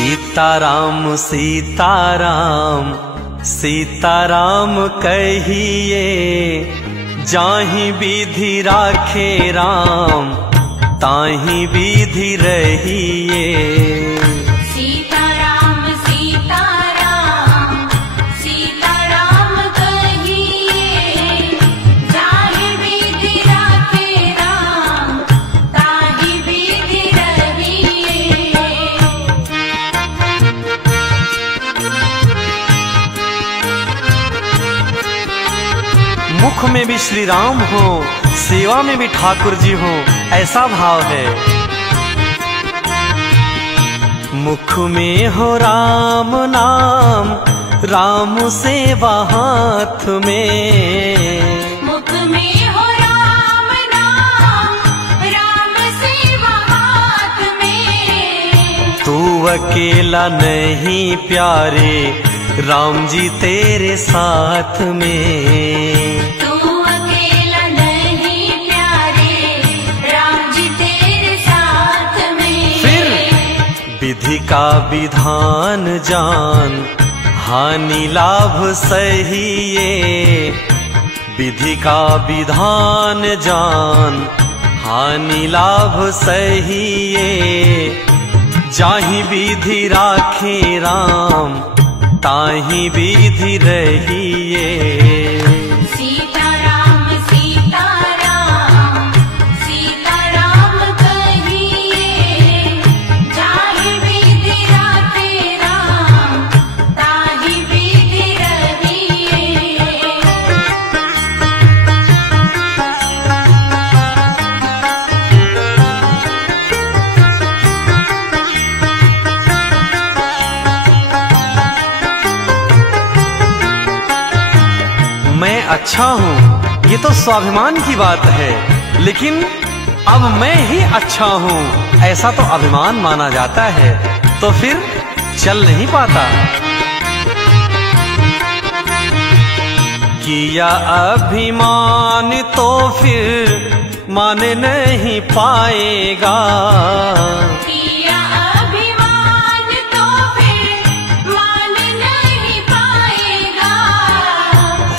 सीताराम सीताराम सीताराम कहिए, जाहि विधि राखे राम ताहि विधि रहिए। सीताराम सीताराम सीताराम कहिए, जाहि विधि राखे राम ताहि विधि रहिए। मुख में भी श्री राम हो, सेवा में भी ठाकुर जी हो, ऐसा भाव है। मुख में हो राम नाम, राम सेवा हाथ में। मुख में हो राम नाम, राम सेवा हाथ में। तू अकेला नहीं प्यारे, राम जी तेरे साथ में। तू अकेला नहीं प्यारे, राम जी तेरे साथ में। फिर विधि का विधान जान, हानि लाभ सहिए। विधि का विधान जान, हानि लाभ सहिए। जाहि विधि राखे राम ताहि विधि रहिए। सीताराम सीताराम सीताराम कहिए, जाहि विधि राखे राम ताहि विधि रहिए। मैं अच्छा हूँ ये तो स्वाभिमान की बात है, लेकिन अब मैं ही अच्छा हूँ ऐसा तो अभिमान माना जाता है, तो फिर चल नहीं पाता। किया अभिमान तो फिर मान नहीं पाएगा। किया अभिमान तो फिर मान नहीं पाएगा।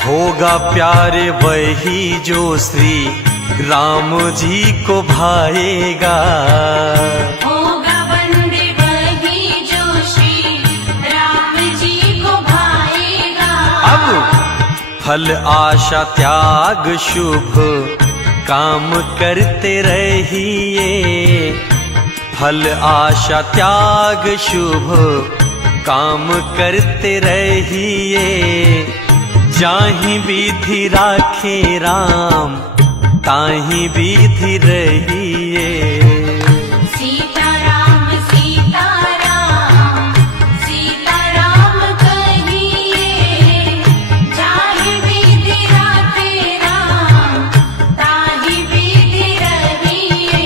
होगा प्यारे वही जो श्री राम जी को भाएगा। होगा बंदे वही जो श्री राम जी को भाएगा। अब फल आशा त्याग शुभ काम करते रहिए। फल आशा त्याग शुभ काम करते रहिए। जाहि विधि राखे राम ताहि विधि रहिए। सीताराम सीताराम सीताराम कहिए, जाहि विधि राखे राम ताहि विधि रहिए।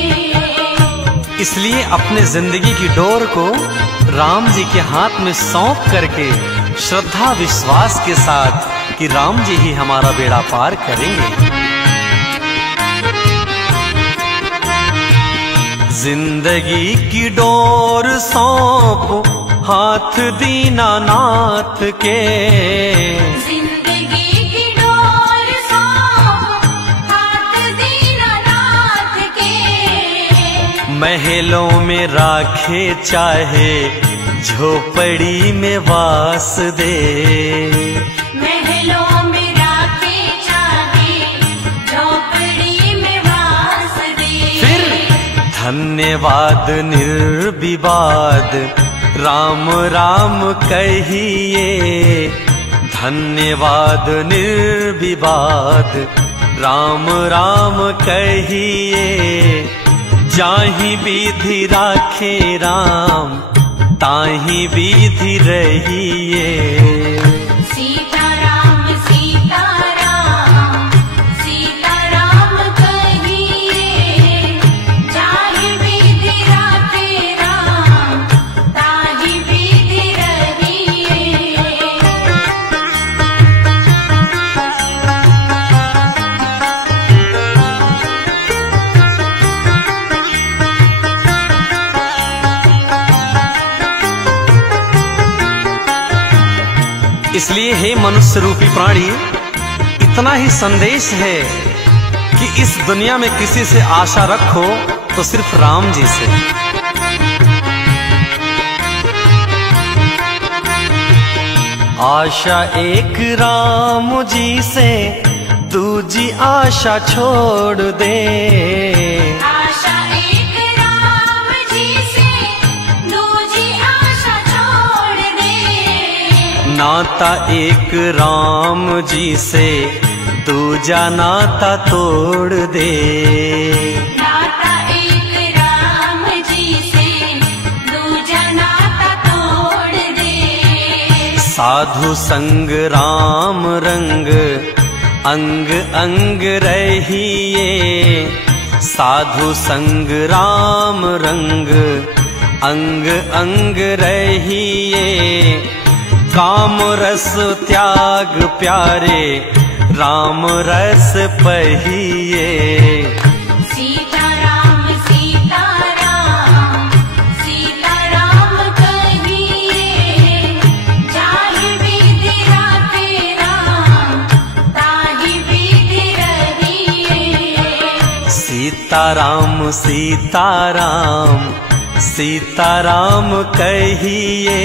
इसलिए अपने जिंदगी की डोर को राम जी के हाथ में सौंप करके श्रद्धा विश्वास के साथ कि राम जी ही हमारा बेड़ा पार करेंगे। जिंदगी की डोर सौंप हाथ दीनानाथ के। जिंदगी की डोर सौंप हाथ दीनानाथ के। महलों में राखे चाहे झोपड़ी में वास दे। महलों में राखे चाहे झोपड़ी में वास दे। फिर धन्यवाद निर्विवाद राम राम कहिए। धन्यवाद निर्विवाद राम राम कहिए। जाहि विधि राखे राम ताहि विधि रहिए। सीताराम सीताराम सीताराम कहिए, जाहि विधि राखे राम ताहि विधि रहिए। इसलिए हे मनुष्य रूपी प्राणी, इतना ही संदेश है कि इस दुनिया में किसी से आशा रखो तो सिर्फ राम जी से। आशा एक राम जी से, दूजी आशा छोड़ दे। आशा एक राम जी से, दूजी आशा छोड़ दे। नाता एक राम जी से, दूजा नाता तोड़ दे। नाता एक राम जी से, दूजा नाता तोड़ दे। साधु संग राम रंग, अंग अंग रहिए। साधु संग राम रंग, अंग अंग रहिए। काम रस त्याग प्यारे, राम रस पहिए। सीताराम सीताराम, सीताराम कहिए। जाहि विधि राखे राम, ताहि विधि रहिए। सीताराम सीताराम, सीताराम कहिए।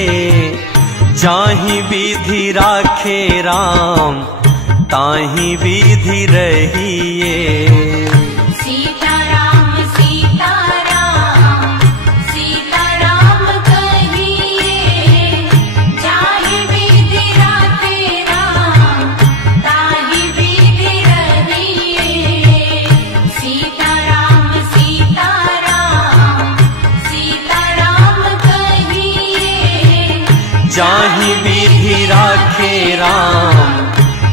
जाहि विधि राखे राम, ताहि विधि रहिए। सीताराम सीताराम, सीताराम कहिए। जाहि विधि राखे राम, ताहि विधि रहिए। सीताराम सीताराम, सीताराम कहिए। जाहि विधि राखे राम,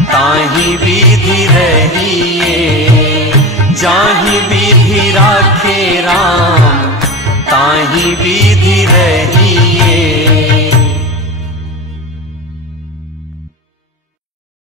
ताहि विधि रहिए। जाहि विधि राखे राम, ताहि विधि